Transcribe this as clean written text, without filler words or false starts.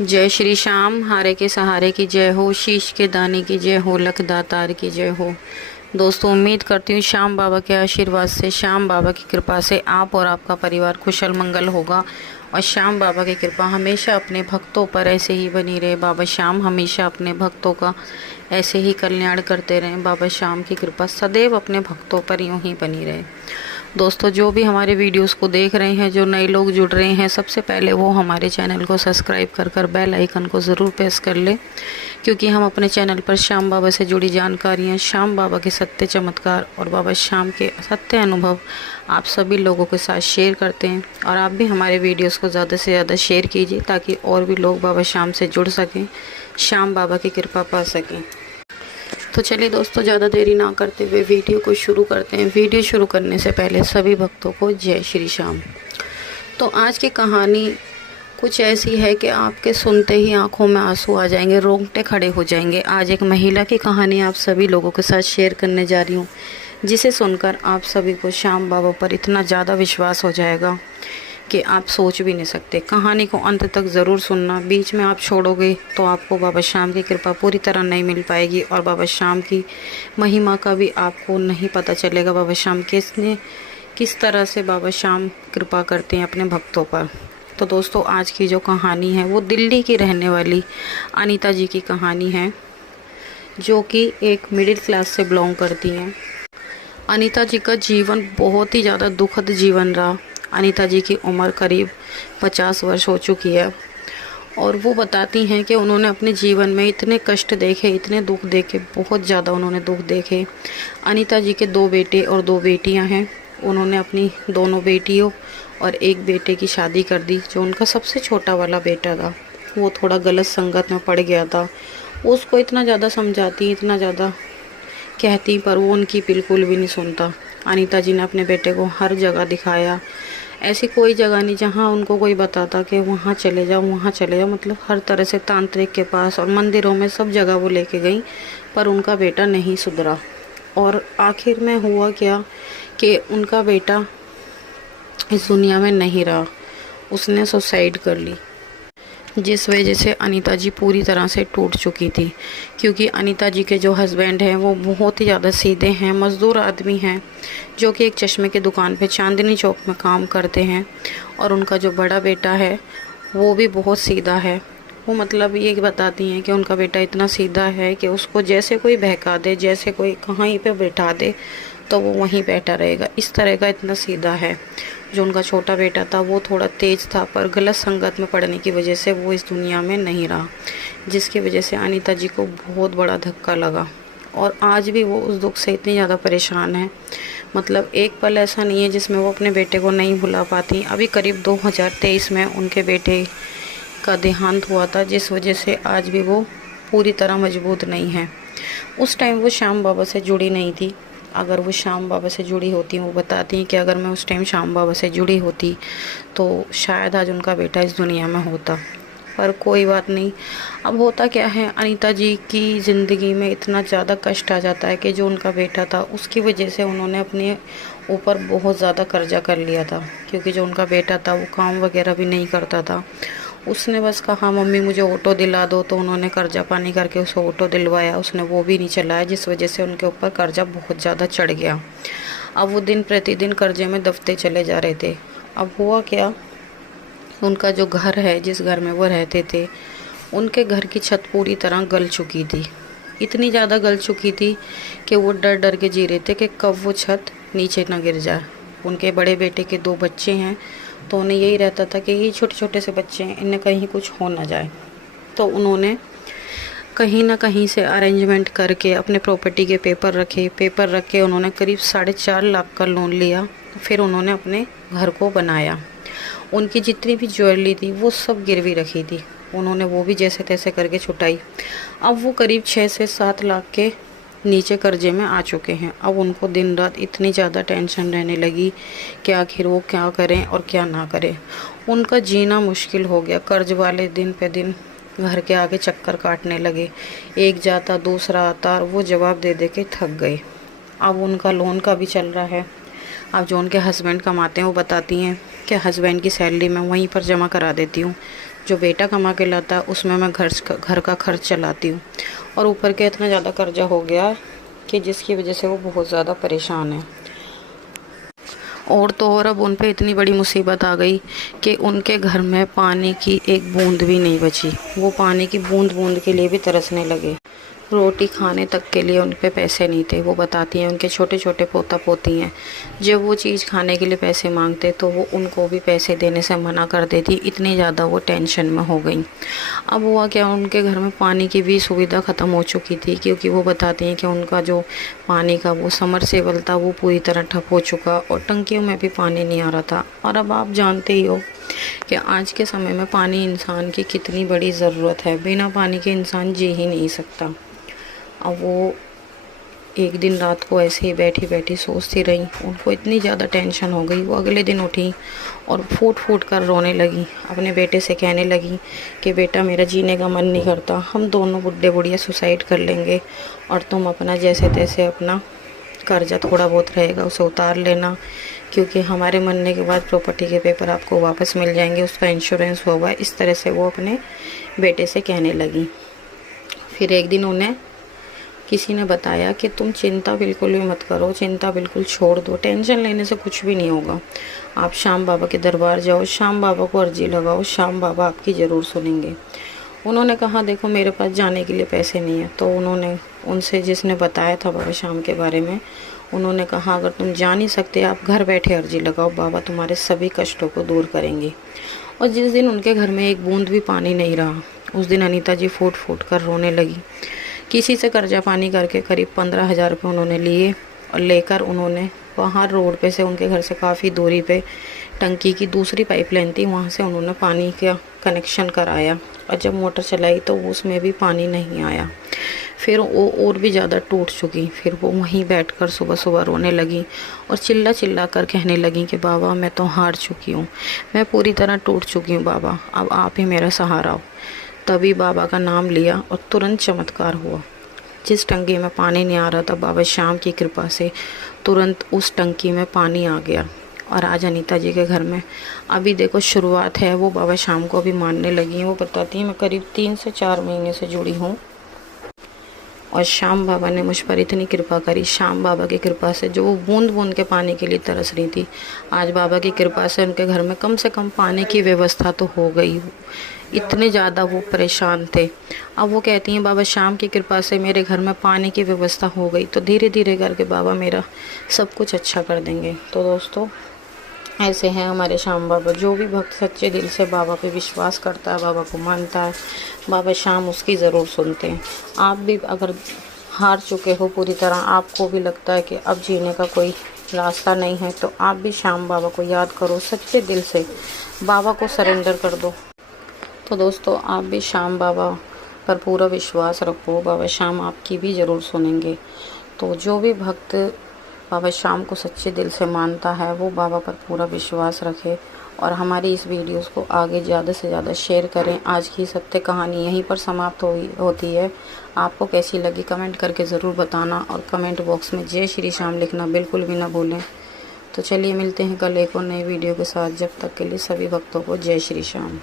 जय श्री श्याम, हारे के सहारे की जय हो, शीश के दाने की जय हो, लख दातार की जय हो। दोस्तों, उम्मीद करती हूँ श्याम बाबा के आशीर्वाद से, श्याम बाबा की कृपा से आप और आपका परिवार कुशल मंगल होगा और श्याम बाबा की कृपा हमेशा अपने भक्तों पर ऐसे ही बनी रहे। बाबा श्याम हमेशा अपने भक्तों का ऐसे ही कल्याण करते रहें। बाबा श्याम की कृपा सदैव अपने भक्तों पर यूँ ही बनी रहे। दोस्तों, जो भी हमारे वीडियोस को देख रहे हैं, जो नए लोग जुड़ रहे हैं, सबसे पहले वो हमारे चैनल को सब्सक्राइब कर बेल आइकन को ज़रूर प्रेस कर ले, क्योंकि हम अपने चैनल पर श्याम बाबा से जुड़ी जानकारियाँ, श्याम बाबा के सत्य चमत्कार और बाबा श्याम के सत्य अनुभव आप सभी लोगों के साथ शेयर करते हैं। और आप भी हमारे वीडियोस को ज़्यादा से ज़्यादा शेयर कीजिए, ताकि और भी लोग बाबा श्याम से जुड़ सकें, श्याम बाबा की कृपा पा सकें। तो चलिए दोस्तों, ज़्यादा देरी ना करते हुए वीडियो को शुरू करते हैं। वीडियो शुरू करने से पहले सभी भक्तों को जय श्री श्याम। तो आज की कहानी कुछ ऐसी है कि आपके सुनते ही आंखों में आंसू आ जाएंगे, रोंगटे खड़े हो जाएंगे। आज एक महिला की कहानी आप सभी लोगों के साथ शेयर करने जा रही हूँ, जिसे सुनकर आप सभी को श्याम बाबा पर इतना ज़्यादा विश्वास हो जाएगा कि आप सोच भी नहीं सकते। कहानी को अंत तक ज़रूर सुनना, बीच में आप छोड़ोगे तो आपको बाबा श्याम की कृपा पूरी तरह नहीं मिल पाएगी और बाबा श्याम की महिमा का भी आपको नहीं पता चलेगा। बाबा श्याम किस तरह से बाबा श्याम कृपा करते हैं अपने भक्तों पर। तो दोस्तों, आज की जो कहानी है वो दिल्ली की रहने वाली अनीता जी की कहानी है, जो कि एक मिडिल क्लास से बिलोंग करती हैं। अनीता जी का जीवन बहुत ही ज़्यादा दुखद जीवन रहा। अनीता जी की उम्र करीब 50 वर्ष हो चुकी है और वो बताती हैं कि उन्होंने अपने जीवन में इतने कष्ट देखे, इतने दुख देखे, बहुत ज़्यादा उन्होंने दुख देखे। अनीता जी के 2 बेटे और 2 बेटियां हैं। उन्होंने अपनी दोनों बेटियों और एक बेटे की शादी कर दी। जो उनका सबसे छोटा वाला बेटा था, वो थोड़ा गलत संगत में पड़ गया था। उसको इतना ज़्यादा समझाती, इतना ज़्यादा कहती, पर वो उनकी बिल्कुल भी नहीं सुनता। अनीता जी ने अपने बेटे को हर जगह दिखाया, ऐसी कोई जगह नहीं जहाँ उनको कोई बताता कि वहाँ चले जाओ, वहाँ चले जाओ। मतलब हर तरह से तांत्रिक के पास और मंदिरों में सब जगह वो लेके गई, पर उनका बेटा नहीं सुधरा। और आखिर में हुआ क्या कि उनका बेटा इस दुनिया में नहीं रहा, उसने सुसाइड कर ली, जिस वजह से अनीता जी पूरी तरह से टूट चुकी थी। क्योंकि अनीता जी के जो हस्बैंड हैं वो बहुत ही ज़्यादा सीधे हैं, मज़दूर आदमी हैं, जो कि एक चश्मे की दुकान पे चांदनी चौक में काम करते हैं। और उनका जो बड़ा बेटा है वो भी बहुत सीधा है। वो मतलब ये बताती हैं कि उनका बेटा इतना सीधा है कि उसको जैसे कोई बहका दे, जैसे कोई कहीं पे बैठा दे तो वो वहीं बैठा रहेगा, इस तरह का इतना सीधा है। जो उनका छोटा बेटा था वो थोड़ा तेज़ था, पर गलत संगत में पड़ने की वजह से वो इस दुनिया में नहीं रहा, जिसकी वजह से अनीता जी को बहुत बड़ा धक्का लगा। और आज भी वो उस दुख से इतनी ज़्यादा परेशान है। मतलब एक पल ऐसा नहीं है जिसमें वो अपने बेटे को नहीं भुला पाती। अभी करीब 2023 में उनके बेटे का देहांत हुआ था, जिस वजह से आज भी वो पूरी तरह मजबूत नहीं है। उस टाइम वो श्याम बाबा से जुड़ी नहीं थी। अगर वो श्याम बाबा से जुड़ी होती, वो बताती हैं कि अगर मैं उस टाइम श्याम बाबा से जुड़ी होती तो शायद आज उनका बेटा इस दुनिया में होता। पर कोई बात नहीं। अब होता क्या है, अनीता जी की ज़िंदगी में इतना ज़्यादा कष्ट आ जाता है कि जो उनका बेटा था उसकी वजह से उन्होंने अपने ऊपर बहुत ज़्यादा कर्जा कर लिया था। क्योंकि जो उनका बेटा था वो काम वगैरह भी नहीं करता था। उसने बस कहा मम्मी मुझे ऑटो दिला दो, तो उन्होंने कर्जा पानी करके उसे ऑटो दिलवाया। उसने वो भी नहीं चलाया, जिस वजह से उनके ऊपर कर्जा बहुत ज़्यादा चढ़ गया। अब वो दिन प्रतिदिन कर्जे में दबते चले जा रहे थे। अब हुआ क्या, उनका जो घर है, जिस घर में वो रहते थे, उनके घर की छत पूरी तरह गल चुकी थी। इतनी ज़्यादा गल चुकी थी कि वो डर डर के जी रहे थे कि कब वो छत नीचे न गिर जाए। उनके बड़े बेटे के 2 बच्चे हैं, तो उन्हें यही रहता था कि ये छोटे छोटे से बच्चे हैं, इन्हें कहीं कुछ हो ना जाए। तो उन्होंने कहीं ना कहीं से अरेंजमेंट करके अपने प्रॉपर्टी के पेपर रख के उन्होंने करीब 4.5 लाख का लोन लिया। फिर उन्होंने अपने घर को बनाया। उनकी जितनी भी ज्वेलरी थी वो सब गिरवी रखी थी, उन्होंने वो भी जैसे तैसे करके छुटाई। अब वो करीब 6 से 7 लाख के नीचे कर्जे में आ चुके हैं। अब उनको दिन रात इतनी ज़्यादा टेंशन रहने लगी कि आखिर वो क्या करें और क्या ना करें। उनका जीना मुश्किल हो गया। कर्ज वाले दिन पे दिन घर के आगे चक्कर काटने लगे। एक जाता दूसरा आता और वो जवाब दे दे के थक गए। अब उनका लोन का भी चल रहा है। अब जो उनके हस्बैंड कमाते हैं वो बताती हैं कि हस्बैंड की सैलरी मैं वहीं पर जमा करा देती हूँ, जो बेटा कमा के लाता है उसमें मैं घर का खर्च चलाती हूँ, और ऊपर के इतना ज़्यादा कर्जा हो गया कि जिसकी वजह से वो बहुत ज़्यादा परेशान है। और तो और अब उन पे इतनी बड़ी मुसीबत आ गई कि उनके घर में पानी की एक बूंद भी नहीं बची। वो पानी की बूंद बूंद के लिए भी तरसने लगे। रोटी खाने तक के लिए उन पे पैसे नहीं थे। वो बताती हैं उनके छोटे छोटे पोता पोती हैं, जब वो चीज़ खाने के लिए पैसे मांगते तो वो उनको भी पैसे देने से मना कर देती। इतनी ज़्यादा वो टेंशन में हो गई। अब हुआ क्या, उनके घर में पानी की भी सुविधा ख़त्म हो चुकी थी, क्योंकि वो बताती हैं कि उनका जो पानी का वो समरसेबल था वो पूरी तरह ठप हो चुका और टंकियों में भी पानी नहीं आ रहा था। और अब आप जानते ही हो कि आज के समय में पानी इंसान की कितनी बड़ी ज़रूरत है। बिना पानी के इंसान जी ही नहीं सकता। अब वो एक दिन रात को ऐसे ही बैठी बैठी सोचती रही। उनको इतनी ज़्यादा टेंशन हो गई, वो अगले दिन उठी और फूट फूट कर रोने लगी। अपने बेटे से कहने लगी कि बेटा, मेरा जीने का मन नहीं करता, हम दोनों बुढ़े बुढ़िया सुसाइड कर लेंगे और तुम अपना जैसे तैसे अपना कर्जा थोड़ा बहुत रहेगा उसे उतार लेना, क्योंकि हमारे मरने के बाद प्रॉपर्टी के पेपर आपको वापस मिल जाएंगे, उसका इंश्योरेंस होगा। इस तरह से वो अपने बेटे से कहने लगी। फिर एक दिन उन्हें किसी ने बताया कि तुम चिंता बिल्कुल भी मत करो, चिंता बिल्कुल छोड़ दो, टेंशन लेने से कुछ भी नहीं होगा। आप श्याम बाबा के दरबार जाओ, श्याम बाबा को अर्जी लगाओ, श्याम बाबा आपकी ज़रूर सुनेंगे। उन्होंने कहा देखो मेरे पास जाने के लिए पैसे नहीं है। तो उन्होंने उनसे, जिसने बताया था बाबा श्याम के बारे में, उन्होंने कहा अगर तुम जा नहीं सकते आप घर बैठे अर्जी लगाओ, बाबा तुम्हारे सभी कष्टों को दूर करेंगे। और जिस दिन उनके घर में एक बूंद भी पानी नहीं रहा, उस दिन अनीता जी फूट फूट कर रोने लगी। किसी से कर्जा पानी करके करीब 15,000 रुपये उन्होंने लिए और लेकर उन्होंने बाहर रोड पे से, उनके घर से काफ़ी दूरी पे टंकी की दूसरी पाइपलाइन थी, वहाँ से उन्होंने पानी का कनेक्शन कराया। और जब मोटर चलाई तो उसमें भी पानी नहीं आया। फिर वो और भी ज़्यादा टूट चुकी। फिर वो वहीं बैठकर सुबह सुबह रोने लगी और चिल्ला चिल्ला कर कहने लगी कि बाबा मैं तो हार चुकी हूँ, मैं पूरी तरह टूट चुकी हूँ बाबा, अब आप ही मेरा सहारा हो। तभी बाबा का नाम लिया और तुरंत चमत्कार हुआ। जिस टंकी में पानी नहीं आ रहा था, बाबा श्याम की कृपा से तुरंत उस टंकी में पानी आ गया। और आज अनीता जी के घर में अभी देखो शुरुआत है, वो बाबा श्याम को भी मानने लगी हैं। वो बताती हैं मैं करीब 3 से 4 महीने से जुड़ी हूँ और श्याम बाबा ने मुझ पर इतनी कृपा करी। श्याम बाबा की कृपा से जो वो बूंद बूंद के पानी के लिए तरस रही थी, आज बाबा की कृपा से उनके घर में कम से कम पानी की व्यवस्था तो हो गई। इतने ज़्यादा वो परेशान थे। अब वो कहती हैं बाबा श्याम की कृपा से मेरे घर में पानी की व्यवस्था हो गई, तो धीरे धीरे करके बाबा मेरा सब कुछ अच्छा कर देंगे। तो दोस्तों ऐसे हैं हमारे श्याम बाबा। जो भी भक्त सच्चे दिल से बाबा पे विश्वास करता है, बाबा को मानता है, बाबा श्याम उसकी ज़रूर सुनते हैं। आप भी अगर हार चुके हो पूरी तरह, आपको भी लगता है कि अब जीने का कोई रास्ता नहीं है, तो आप भी श्याम बाबा को याद करो, सच्चे दिल से बाबा को सरेंडर कर दो। तो दोस्तों आप भी श्याम बाबा पर पूरा विश्वास रखो, बाबा श्याम आपकी भी ज़रूर सुनेंगे। तो जो भी भक्त बाबा श्याम को सच्चे दिल से मानता है वो बाबा पर पूरा विश्वास रखे और हमारी इस वीडियोस को आगे ज़्यादा से ज़्यादा शेयर करें। आज की सत्य कहानी यहीं पर समाप्त होती है। आपको कैसी लगी कमेंट करके ज़रूर बताना और कमेंट बॉक्स में जय श्री श्याम लिखना बिल्कुल भी ना भूलें। तो चलिए मिलते हैं कल एक और नई वीडियो के साथ। जब तक के लिए सभी भक्तों को जय श्री श्याम।